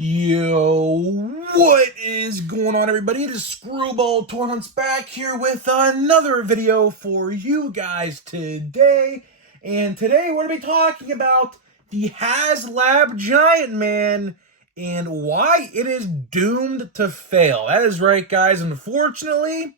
Yo, what is going on, everybody? It is Screwball Toy Hunts back here with another video for you guys today. And today we're going to be talking about the Haslab Giant Man and why it is doomed to fail. That is right, guys. Unfortunately,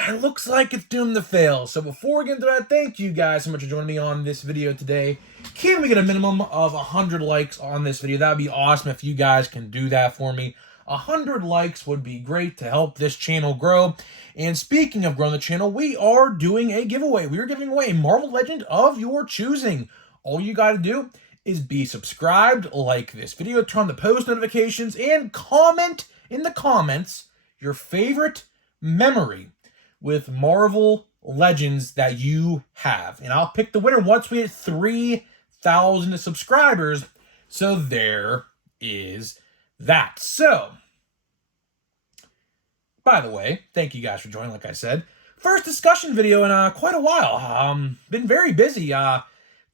it looks like it's doomed to fail. So before we get into that, thank you guys so much for joining me on this video today. Can we get a minimum of 100 likes on this video? That would be awesome if you guys can do that for me. 100 likes would be great to help this channel grow. And speaking of growing the channel, we are doing a giveaway. We are giving away a Marvel Legend of your choosing. All you got to do is be subscribed, like this video, turn on the post notifications, and comment in the comments your favorite memory with Marvel Legends that you have. And I'll pick the winner once we hit 3,000 subscribers. So there is that. So, by the way, thank you guys for joining, like I said. First discussion video in quite a while. Been very busy.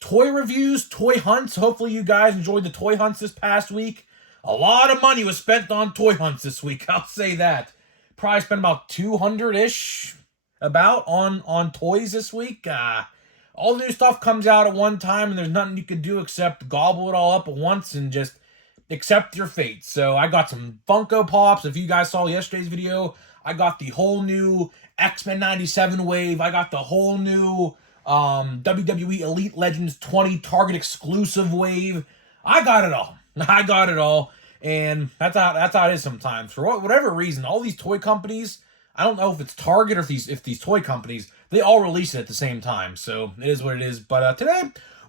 Toy reviews, toy hunts. Hopefully you guys enjoyed the toy hunts this past week. A lot of money was spent on toy hunts this week, I'll say that. Probably spent about 200-ish on toys this week. All the new stuff comes out at one time, and there's nothing you can do except gobble it all up at once and just accept your fate. So I got some Funko Pops. If you guys saw yesterday's video, I got the whole new X-Men 97 wave. I got the whole new WWE Elite Legends 20 Target exclusive wave. I got it all. I got it all. And that's how it is sometimes. For whatever reason, all these toy companies, I don't know if it's Target or if these toy companies, they all release it at the same time. So it is what it is. But today,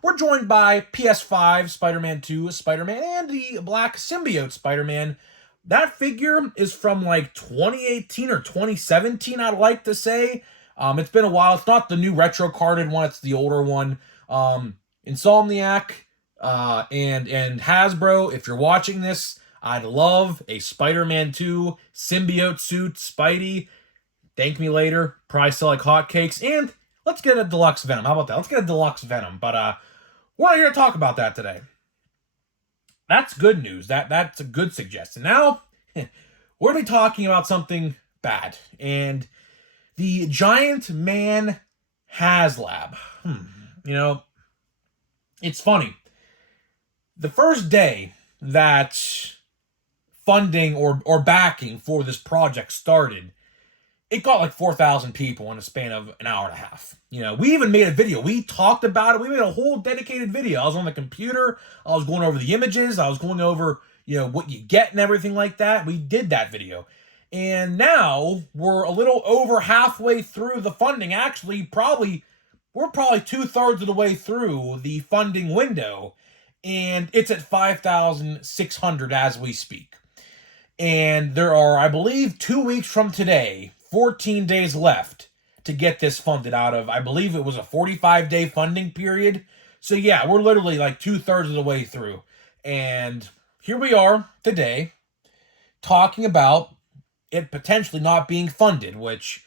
we're joined by PS5, Spider-Man 2, Spider-Man, and the Black Symbiote Spider-Man. That figure is from like 2018 or 2017, I'd like to say. It's been a while. It's not the new retro carded one. It's the older one. Insomniac and Hasbro, if you're watching this, I'd love a Spider-Man 2 symbiote suit, Spidey. Thank me later. Probably sell like hotcakes. And let's get a deluxe Venom. How about that? Let's get a deluxe Venom. But we're not here to talk about that today. That's good news. That's a good suggestion. Now, we're going to be talking about something bad. And the Giant Man Haslab. You know, it's funny. The first day that funding or backing for this project started, it got like 4,000 people in a span of an hour and a half. You know, we even made a video. We talked about it. We made a whole dedicated video. I was on the computer. I was going over the images. I was going over, you know, what you get and everything like that. We did that video. And now we're a little over halfway through the funding. Actually, we're probably 2/3 of the way through the funding window. And it's at 5,600 as we speak. And there are, I believe, 2 weeks from today, 14 days left to get this funded out of, I believe it was a 45-day funding period. So yeah, we're literally like 2/3 of the way through. And here we are today talking about it potentially not being funded, which,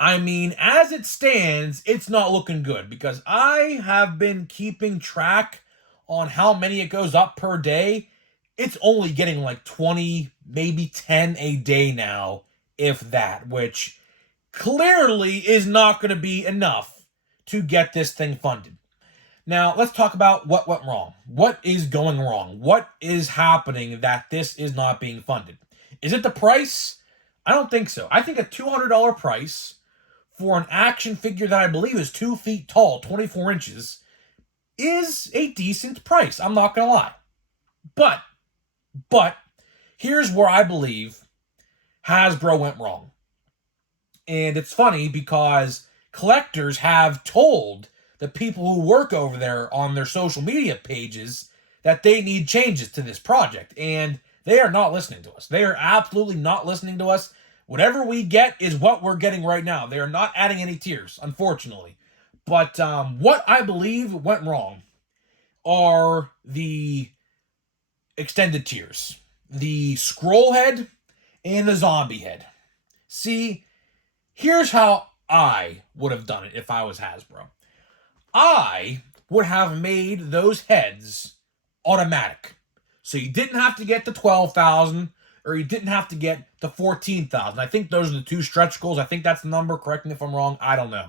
I mean, as it stands, it's not looking good because I have been keeping track on how many it goes up per day. It's only getting like 20, maybe 10 a day now, if that, which clearly is not going to be enough to get this thing funded. Now, let's talk about what went wrong. What is going wrong? What is happening that this is not being funded? Is it the price? I don't think so. I think a $200 price for an action figure that I believe is 2 feet tall, 24 inches, is a decent price. I'm not going to lie. But here's where I believe Hasbro went wrong. And it's funny because collectors have told the people who work over there on their social media pages that they need changes to this project. And they are not listening to us. They are absolutely not listening to us. Whatever we get is what we're getting right now. They are not adding any tiers, unfortunately. But what I believe went wrong are the extended tiers. The scroll head and the zombie head. See, here's how I would have done it if I was Hasbro. I would have made those heads automatic. So you didn't have to get the 12,000 or you didn't have to get the 14,000. I think those are the two stretch goals. I think that's the number. Correct me if I'm wrong. I don't know.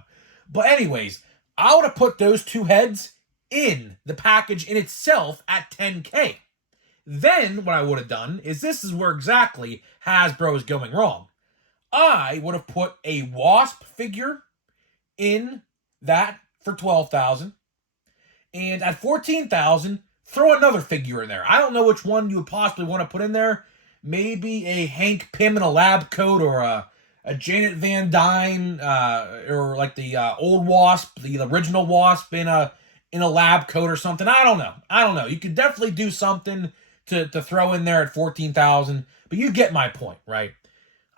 But anyways, I would have put those two heads in the package in itself at 10K. Then what I would have done is this is where exactly Hasbro is going wrong. I would have put a Wasp figure in that for 12,000. And at 14,000, throw another figure in there. I don't know which one you would possibly want to put in there. Maybe a Hank Pym in a lab coat, or a Janet Van Dyne, or like the old Wasp, the original Wasp in a lab coat or something. I don't know. You could definitely do something to throw in there at 14,000, but you get my point, right?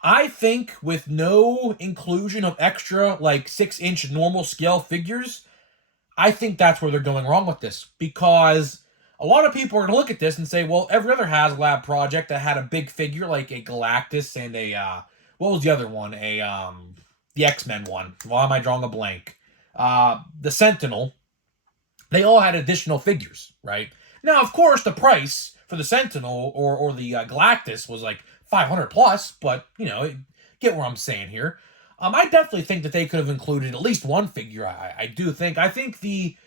I think with no inclusion of extra like 6-inch normal scale figures, I think that's where they're going wrong with this, because a lot of people are going to look at this and say, well, every other Haslab project that had a big figure like a Galactus and a, what was the other one? The X-Men one. Why am I drawing a blank? The Sentinel. They all had additional figures, right? Now, of course, the price for the Sentinel or the Galactus was like 500 plus, but, you know, get what I'm saying here. I definitely think that they could have included at least one figure. I do think. I think the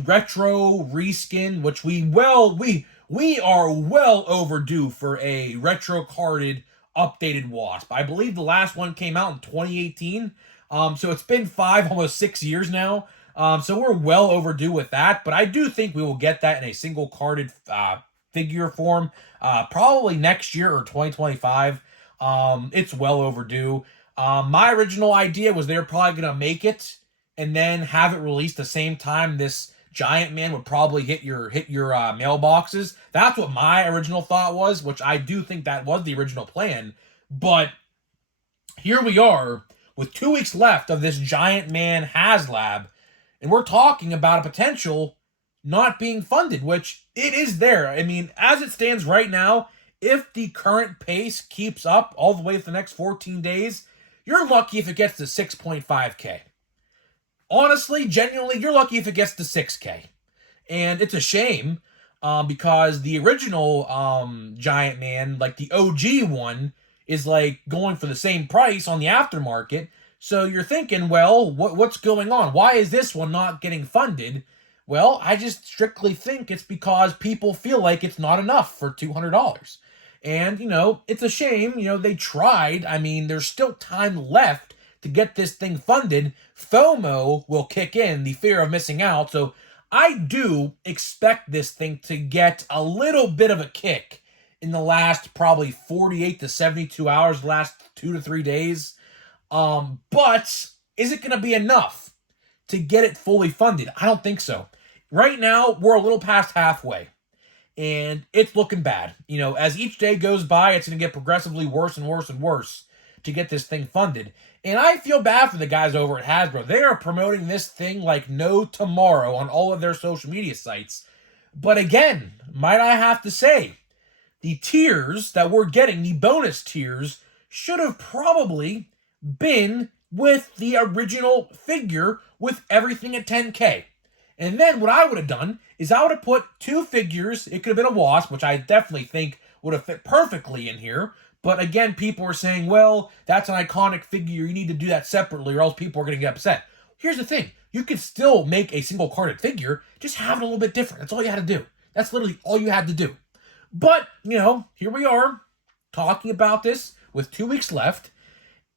retro reskin, which we are well overdue for a retro carded updated Wasp. I believe the last one came out in 2018. So it's been 5, almost 6 years now. So we're well overdue with that. But I do think we will get that in a single carded figure form, probably next year or 2025. It's well overdue. My original idea was they were probably going to make it and then have it released the same time this Giant Man would probably hit your mailboxes. That's what my original thought was, which I do think that was the original plan. But here we are with 2 weeks left of this Giant Man Haslab, and we're talking about a potential not being funded, which it is there. I mean, as it stands right now, if the current pace keeps up all the way for the next 14 days, you're lucky if it gets to 6.5K. Honestly, genuinely, you're lucky if it gets to 6K. And it's a shame because the original Giant Man, like the OG one, is like going for the same price on the aftermarket. So you're thinking, well, what's going on? Why is this one not getting funded? Well, I just strictly think it's because people feel like it's not enough for $200. And, you know, it's a shame. You know, they tried. I mean, there's still time left to get this thing funded. FOMO will kick in, the fear of missing out. So I do expect this thing to get a little bit of a kick in the last probably 48 to 72 hours, last 2 to 3 days. But is it going to be enough to get it fully funded? I don't think so. Right now, we're a little past halfway. And it's looking bad. You know, as each day goes by, it's going to get progressively worse and worse and worse to get this thing funded. And I feel bad for the guys over at Hasbro. They are promoting this thing like no tomorrow on all of their social media sites. But again, might I have to say, the tiers that we're getting, the bonus tiers, should have probably been with the original figure with everything at 10K. And then what I would have done is I would have put 2 figures. It could have been a Wasp, which I definitely think would have fit perfectly in here. But again, people are saying, well, that's an iconic figure. You need to do that separately or else people are going to get upset. Here's the thing. You could still make a single carded figure. Just have it a little bit different. That's all you had to do. That's literally all you had to do. But, you know, here we are talking about this with 2 weeks left.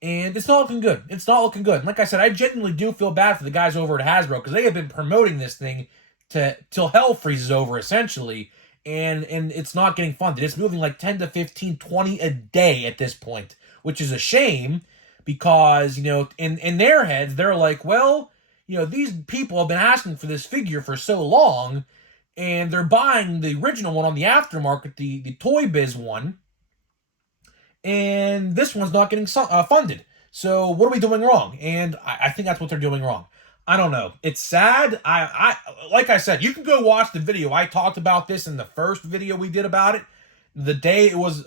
And it's not looking good. It's not looking good. And like I said, I genuinely do feel bad for the guys over at Hasbro because they have been promoting this thing till hell freezes over, essentially. And it's not getting funded. It's moving like 10 to 15, 20 a day at this point, which is a shame because, you know, in their heads, they're like, well, you know, these people have been asking for this figure for so long, and they're buying the original one on the aftermarket, the Toy Biz one, and this one's not getting funded. So what are we doing wrong? And I think that's what they're doing wrong. I don't know. It's sad. I like I said, you can go watch the video. I talked about this in the first video we did about it. The day it was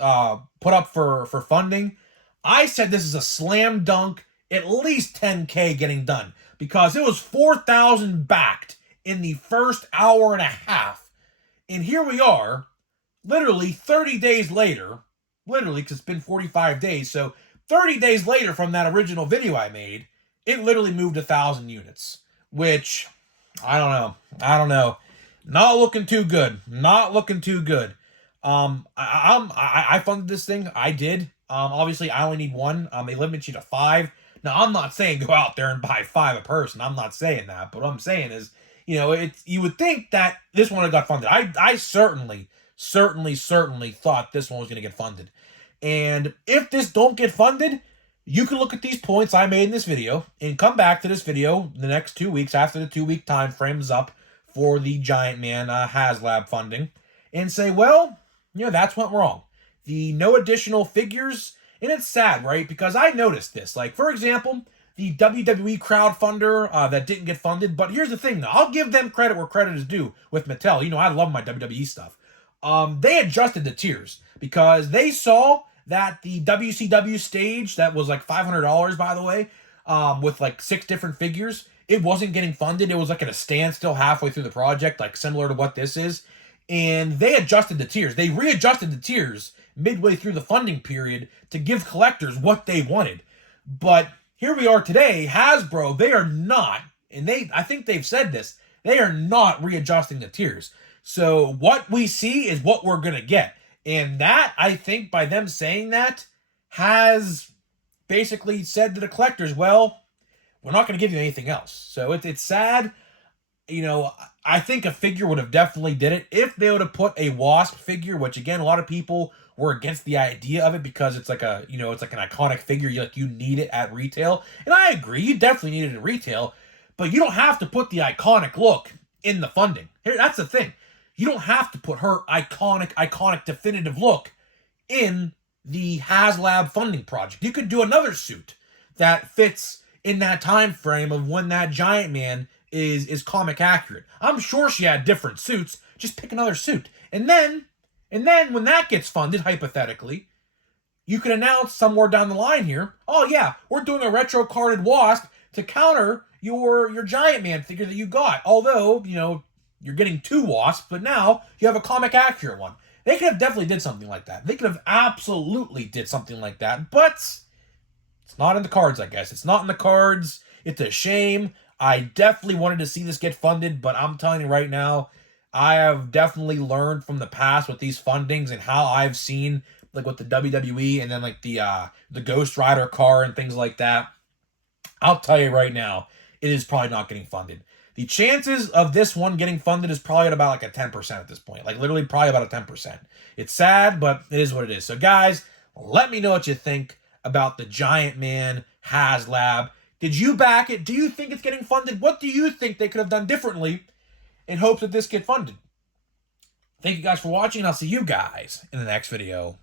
put up for funding. I said this is a slam dunk, at least 10K getting done. Because it was 4,000 backed in the first hour and a half. And here we are, literally 30 days later, literally, because it's been 45 days, so 30 days later from that original video I made, it literally moved 1,000 units, which, I don't know. Not looking too good. Not looking too good. I funded this thing. I did. Obviously, I only need one. They limit you to 5. Now, I'm not saying go out there and buy 5 a person. I'm not saying that. But what I'm saying is, you would think that this one had got funded. I certainly thought this one was going to get funded. And if this don't get funded, you can look at these points I made in this video and come back to this video the next 2 weeks after the 2-week time frame is up for the Giant Man Haslab funding and say, well, that's went wrong. The no additional figures, and it's sad, right? Because I noticed this. Like, for example, the WWE crowdfunder that didn't get funded. But here's the thing, though. I'll give them credit where credit is due with Mattel. I love my WWE stuff. They adjusted the tiers because they saw that the WCW stage, that was like $500, by the way, with like 6 different figures, it wasn't getting funded. It was like at a standstill halfway through the project, like similar to what this is. And they adjusted the tiers. They readjusted the tiers midway through the funding period to give collectors what they wanted. But here we are today. Hasbro, they are not, and I think they've said this, they are not readjusting the tiers. So what we see is what we're going to get. And that, I think, by them saying that, has basically said to the collectors, well, we're not going to give you anything else. So it's sad. I think a figure would have definitely did it if they would have put a Wasp figure, which, again, a lot of people were against the idea of it because it's like it's like an iconic figure. You need it at retail. And I agree, you definitely need it at retail, but you don't have to put the iconic look in the funding. Here, that's the thing. You don't have to put her iconic definitive look in the Haslab funding project. You could do another suit that fits in that time frame of when that Giant Man is comic accurate. I'm sure she had different suits. Just pick another suit. And then when that gets funded, hypothetically, you can announce somewhere down the line here, oh yeah, we're doing a retro carded Wasp to counter your Giant Man figure that you got. Although, you're getting 2 Wasps, but now you have a comic accurate one. They could have definitely did something like that. They could have absolutely did something like that, but it's not in the cards, I guess. It's not in the cards. It's a shame. I definitely wanted to see this get funded, but I'm telling you right now, I have definitely learned from the past with these fundings and how I've seen, like with the WWE and then like the Ghost Rider car and things like that. I'll tell you right now, it is probably not getting funded. The chances of this one getting funded is probably at about like a 10% at this point. Like literally probably about a 10%. It's sad, but it is what it is. So guys, let me know what you think about the Giant Man Haslab. Did you back it? Do you think it's getting funded? What do you think they could have done differently in hopes that this get funded? Thank you guys for watching. I'll see you guys in the next video.